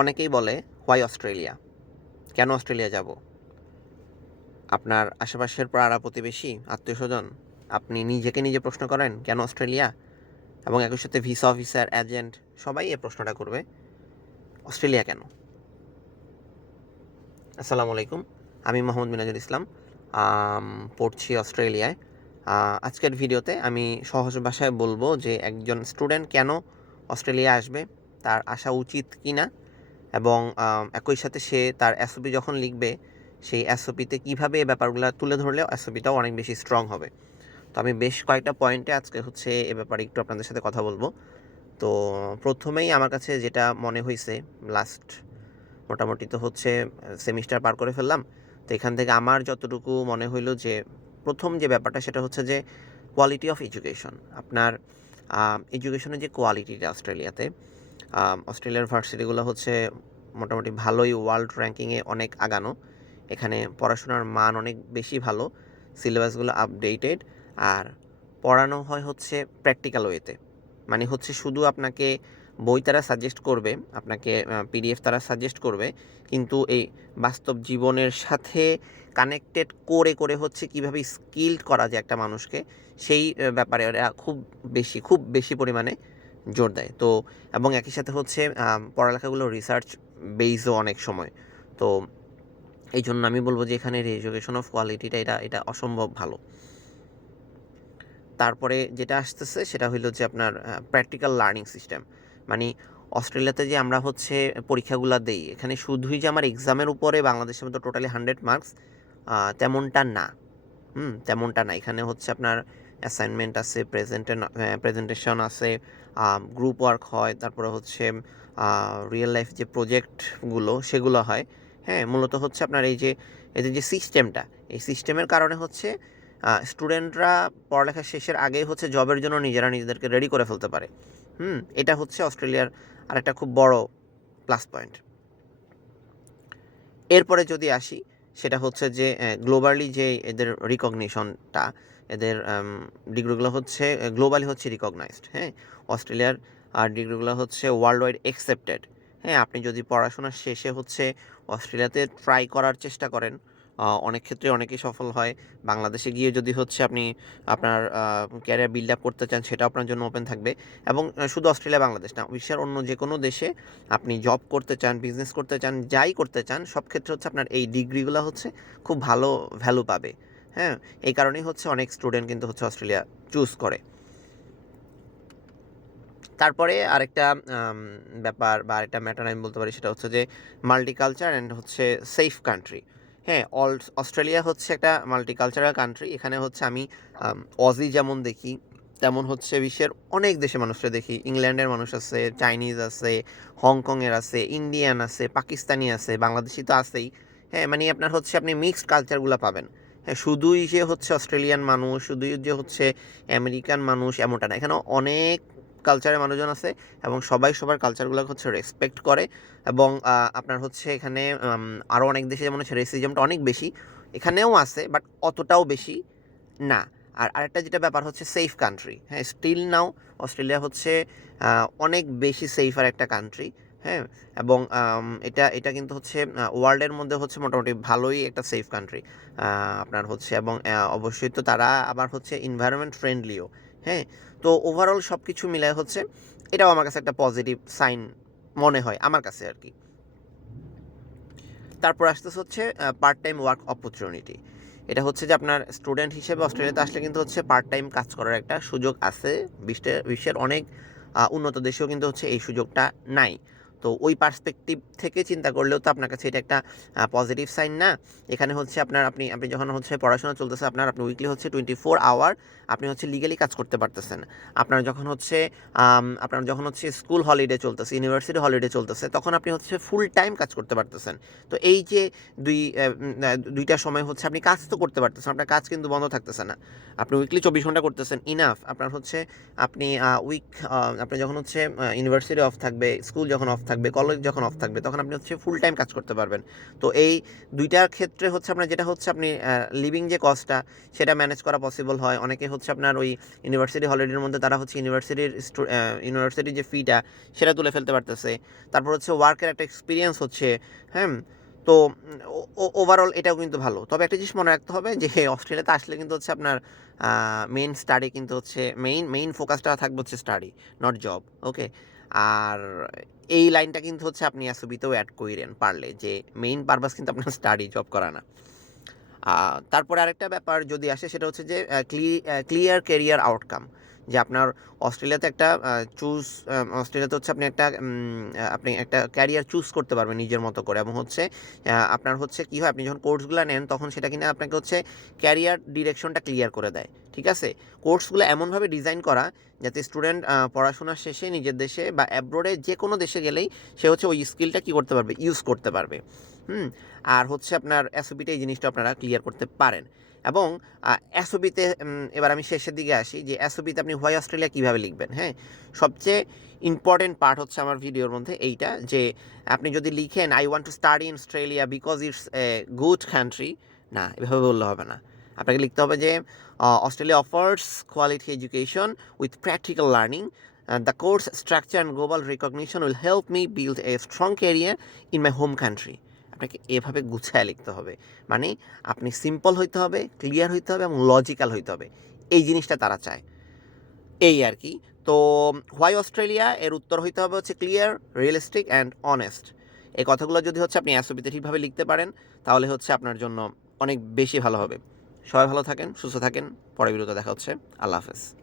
অনেকেই বলে, why Australia? কেন অস্ট্রেলিয়া যাব? আপনার আশেপাশের পাড়া প্রতিবেশী আত্মীয় স্বজন আপনি নিজেকে নিজে প্রশ্ন করেন, কেন অস্ট্রেলিয়া? এবং একই সাথে ভিসা অফিসার, এজেন্ট, সবাই এই প্রশ্নটা করবে, অস্ট্রেলিয়া কেন? আসসালামু আলাইকুম, আমি মোহাম্মদ মিনাজুল ইসলাম পড়ছি অস্ট্রেলিয়ায়। আজকের ভিডিওতে আমি সহজ ভাষায় বলব যে, একজন স্টুডেন্ট কেন অস্ট্রেলিয়া আসবে, তার আসা উচিত কি না এবং একই সাথে সে তার এসওপি যখন লিখবে, সেই এসওপিতে কীভাবে এই ব্যাপারগুলো তুলে ধরলে এসওপিটাও অনেক বেশি স্ট্রং হবে। তো আমি বেশ কয়েকটা পয়েন্টে আজকে হচ্ছে এ ব্যাপারে একটু আপনাদের সাথে কথা বলব। তো প্রথমেই আমার কাছে যেটা মনে হয়েছে লাস্ট মোটামুটি তো হচ্ছে সেমিস্টার পার করে ফেললাম, তো এখান থেকে আমার যতটুকু মনে হইল যে, প্রথম যে ব্যাপারটা সেটা হচ্ছে যে কোয়ালিটি অফ এডুকেশন আপনার এডুকেশনের যে কোয়ালিটিটা অস্ট্রেলিয়াতে অস্ট্রেলিয়ার ভার্সিটিগুলো হচ্ছে মোটামুটি ভালোই ওয়ার্ল্ড র্যাঙ্কিংয়ে অনেক আগানো। এখানে পড়াশোনার মান অনেক বেশি ভালো সিলেবাসগুলো আপডেটেড আর পড়ানো হয় হচ্ছে প্র্যাকটিক্যাল ওয়েতে মানে হচ্ছে শুধু আপনাকে বই তারা সাজেস্ট করবে, আপনাকে পিডিএফ তারা সাজেস্ট করবে, কিন্তু এই বাস্তব জীবনের সাথে কানেক্টেড করে করে হচ্ছে কীভাবে স্কিল্ড করা যায় একটা মানুষকে, সেই ব্যাপারে ওরা খুব বেশি খুব বেশি পরিমাণে জোর দেয়। তো এবং একই সাথে হচ্ছে পড়ালেখাগুলো রিসার্চ বেসও অনেক সময়। তো এই জন্য আমি বলব যে এখানে এডুকেশন অফ কোয়ালিটিটা এটা এটা অসম্ভব ভালো। তারপরে যেটা আসতেছে সেটা হইল যে আপনার প্র্যাকটিক্যাল লার্নিং সিস্টেম মানে অস্ট্রেলিয়াতে যে আমরা হচ্ছে পরীক্ষাগুলো দেই, এখানে শুধুই যে আমার এক্সামের উপরে বাংলাদেশের মতো টোটালি হান্ড্রেড মার্কস তেমনটা না। হুম, তেমনটা না। এখানে হচ্ছে আপনার অ্যাসাইনমেন্ট আছে প্রেজেন্টে প্রেজেন্টেশন আছে গ্রুপ ওয়ার্ক হয়, তারপরে হচ্ছে রিয়েল লাইফ যে প্রজেক্টগুলো সেগুলো হয়। হ্যাঁ মূলত হচ্ছে আপনার এই যে এদের যে সিস্টেমটা এই সিস্টেমের কারণে হচ্ছে স্টুডেন্টরা পড়ালেখা শেষের আগেই হচ্ছে জবের জন্য নিজেরা নিজেদেরকে রেডি করে ফেলতে পারে। হুম, এটা হচ্ছে অস্ট্রেলিয়ার আরেকটা খুব বড় প্লাস পয়েন্ট এরপরে যদি আসি, সেটা হচ্ছে যে গ্লোবালি যে এদের রিকগনিশনটা এদের ডিগ্রিগুলো হচ্ছে গ্লোবালি হচ্ছে রিকগনাইজড হ্যাঁ। অস্ট্রেলিয়ার আর ডিগ্রিগুলো হচ্ছে ওয়ার্ল্ড ওয়াইড অ্যাকসেপ্টেড হ্যাঁ আপনি যদি পড়াশোনা শেষে হচ্ছে অস্ট্রেলিয়াতে ট্রাই করার চেষ্টা করেন অনেক ক্ষেত্রে অনেকেই সফল হয়। বাংলাদেশে গিয়ে যদি হচ্ছে আপনি আপনার ক্যারিয়ার বিল্ড আপ করতে চান সেটা আপনার জন্য ওপেন থাকবে। এবং শুধু অস্ট্রেলিয়া, বাংলাদেশ না বিশ্বের অন্য যে কোনো দেশে আপনি জব করতে চান বিজনেস করতে চান, যাই করতে চান, সব ক্ষেত্রে হচ্ছে আপনার এই ডিগ্রিগুলো হচ্ছে খুব ভালো ভ্যালু পাবে। হ্যাঁ এই কারণেই হচ্ছে অনেক স্টুডেন্ট কিন্তু হচ্ছে অস্ট্রেলিয়া চুজ করে। তারপরে আরেকটা ব্যাপার বা আরেকটা ম্যাটার আমি বলতে পারি সেটা হচ্ছে যে মাল্টিকালচার অ্যান্ড হচ্ছে সেফ কান্ট্রি হ্যাঁ অল, অস্ট্রেলিয়া হচ্ছে একটা মাল্টিকালচারাল কান্ট্রি এখানে হচ্ছে আমি অজি যেমন দেখি, তেমন হচ্ছে বিশ্বের অনেক দেশে মানুষরা দেখি। ইংল্যান্ডের মানুষ আছে চাইনিজ আছে হংকংয়ের আছে ইন্ডিয়ান আছে পাকিস্তানি আছে বাংলাদেশি তো আছেই। হ্যাঁ মানে আপনার হচ্ছে আপনি মিক্সড কালচারগুলো পাবেন। হ্যাঁ শুধুই যে হচ্ছে অস্ট্রেলিয়ান মানুষ, শুধুই যে হচ্ছে আমেরিকান মানুষ, এমনটা না। এখানে অনেক কালচারের মানুষজন আছে এবং সবাই সবার কালচারগুলোকে হচ্ছে রেসপেক্ট করে এবং আপনার হচ্ছে এখানে আরও অনেক দেশে যেমন হচ্ছে রেসিজমটা অনেক বেশি, এখানেও আছে বাট অতটাও বেশি না। আর আরেকটা যেটা ব্যাপার হচ্ছে সেফ কান্ট্রি হ্যাঁ স্টিল নাও অস্ট্রেলিয়া হচ্ছে অনেক বেশি সেফার একটা কান্ট্রি হ্যাঁ এবং এটা এটা কিন্তু হচ্ছে ওয়ার্ল্ডের মধ্যে হচ্ছে মোটামুটি ভালোই একটা সেফ কান্ট্রি আপনার হচ্ছে এবং অবশ্যই তো তারা আবার হচ্ছে এনভায়রনমেন্ট ফ্রেন্ডলিও হ্যাঁ তো ওভারঅল সব কিছু মিলায় হচ্ছে, এটাও আমার কাছে একটা পজিটিভ সাইন মনে হয়, আমার কাছে আর কি। তারপর আসতেছে হচ্ছে পার্ট টাইম ওয়ার্ক অপরচুনিটি এটা হচ্ছে যে আপনার স্টুডেন্ট হিসেবে অস্ট্রেলিয়াতে আসলে কিন্তু হচ্ছে পার্ট টাইম কাজ করার একটা সুযোগ আছে। বিশ্বের বিশ্বের অনেক উন্নত দেশেও কিন্তু হচ্ছে এই সুযোগটা নাই। তো ওই পার্সপেক্টিভ থেকে চিন্তা করলেও তো আপনার কাছে এটা একটা পজিটিভ সাইন না। এখানে হচ্ছে আপনার আপনি আপনি যখন হচ্ছে পড়াশোনা চলতেছে, আপনার আপনি উইকলি হচ্ছে টোয়েন্টি ফোর আওয়ার আপনি হচ্ছে লিগালি কাজ করতে পারতেছেন। আপনার যখন হচ্ছে আপনার যখন হচ্ছে স্কুল হলিডে চলতেছে ইউনিভার্সিটি হলিডে চলতেছে, তখন আপনি হচ্ছে ফুল টাইম কাজ করতে পারতেছেন। তো এই যে দুই দুইটা সময় হচ্ছে আপনি কাজ তো করতে পারতেছেন, আপনার কাজ কিন্তু বন্ধ থাকতেছে না। আপনি উইকলি চব্বিশ ঘণ্টা করতেছেন ইনাফ আপনার হচ্ছে আপনি উইক আপনি যখন হচ্ছে ইউনিভার্সিটি অফ থাকবে স্কুল যখন অফ থাকবে কলেজ যখন অফ থাকবে, তখন আপনি হচ্ছে ফুল টাইম কাজ করতে পারবেন। তো এই দুইটার ক্ষেত্রে হচ্ছে আপনার যেটা হচ্ছে আপনি লিভিং যে কস্টটা সেটা ম্যানেজ করা পসিবল হয়। অনেকে হচ্ছে আপনার ওই ইউনিভার্সিটি হলিডের মধ্যে তারা হচ্ছে ইউনিভার্সিটির ইউনিভার্সিটির যে ফিটা সেটা তুলে ফেলতে পারতেছে। তারপর হচ্ছে ওয়ার্কের একটা এক্সপিরিয়েন্স হচ্ছে হ্যাঁ? তো ওভারঅল এটাও কিন্তু ভালো। তবে একটা জিনিস মনে রাখতে হবে যে, অস্ট্রেলিয়াতে আসলে কিন্তু হচ্ছে আপনার মেইন স্টাডি কিন্তু হচ্ছে মেইন মেইন ফোকাসটা থাকবে হচ্ছে স্টাডি নট জব ওকে আর এই লাইনটা কিন্তু হচ্ছে আপনি এসবিতেও অ্যাড করেন পারলে যে মেইন পারপাস কিন্তু আপনার স্টাডি জব করা না। তারপরে আরেকটা ব্যাপার যদি আসে সেটা হচ্ছে যে ক্লিয়ার কেরিয়ার আউটকাম যে আপনার অস্ট্রেলিয়াতে একটা চুজ অস্ট্রেলিয়াতে হচ্ছে আপনি একটা আপনি একটা ক্যারিয়ার চুজ করতে পারবেন নিজের মতো করে এবং হচ্ছে আপনার হচ্ছে কী হয়, আপনি যখন কোর্সগুলো নেন, তখন সেটা কিনা আপনাকে হচ্ছে ক্যারিয়ার ডিরেকশনটা ক্লিয়ার করে দেয়, ঠিক আছে? কোর্সগুলো এমনভাবে ডিজাইন করা যাতে স্টুডেন্ট পড়াশোনা শেষে নিজের দেশে বা অ্যাব্রোডে যে কোনো দেশে গেলেই সে হচ্ছে ওই স্কিলটা কী করতে পারবে? ইউজ করতে পারবে, হুম? আর হচ্ছে আপনার এসওবিতে এই জিনিসটা আপনারা ক্লিয়ার করতে পারেন। এবং এসওবিতে এবার আমি শেষের দিকে আসি যে এসওবিতে আপনি হোয়াই অস্ট্রেলিয়া কীভাবে লিখবেন হ্যাঁ? সবচেয়ে ইম্পর্টেন্ট পার্ট হচ্ছে আমার ভিডিওর মধ্যে এইটা যে, আপনি যদি লিখেন I want to study in Australia because it's a good country না, এভাবে বললে হবে না। আপনাকে লিখতে হবে যে Australia offers quality education with practical learning the course structure and global recognition will help me build a strong career in my home country আপনাকে এভাবে গুছায় লিখতে হবে। মানে আপনি সিম্পল হইতে হবে ক্লিয়ার হইতে হবে এবং লজিক্যাল হইতে হবে। এই জিনিসটা তারা চায়। এই আর কি। তো হোয়াই অস্ট্রেলিয়া এর উত্তর হইতে হবে হচ্ছে ক্লিয়ার রিয়েলিস্টিক অ্যান্ড অনেস্ট এই কথাগুলো যদি হচ্ছে আপনি অ্যাসোবিতে ঠিকভাবে লিখতে পারেন, তাহলে হচ্ছে আপনার জন্য অনেক বেশি ভালো হবে। সবাই ভালো থাকেন, সুস্থ থাকেন। পরে বিরত দেখা হচ্ছে। আল্লাহ হাফেজ।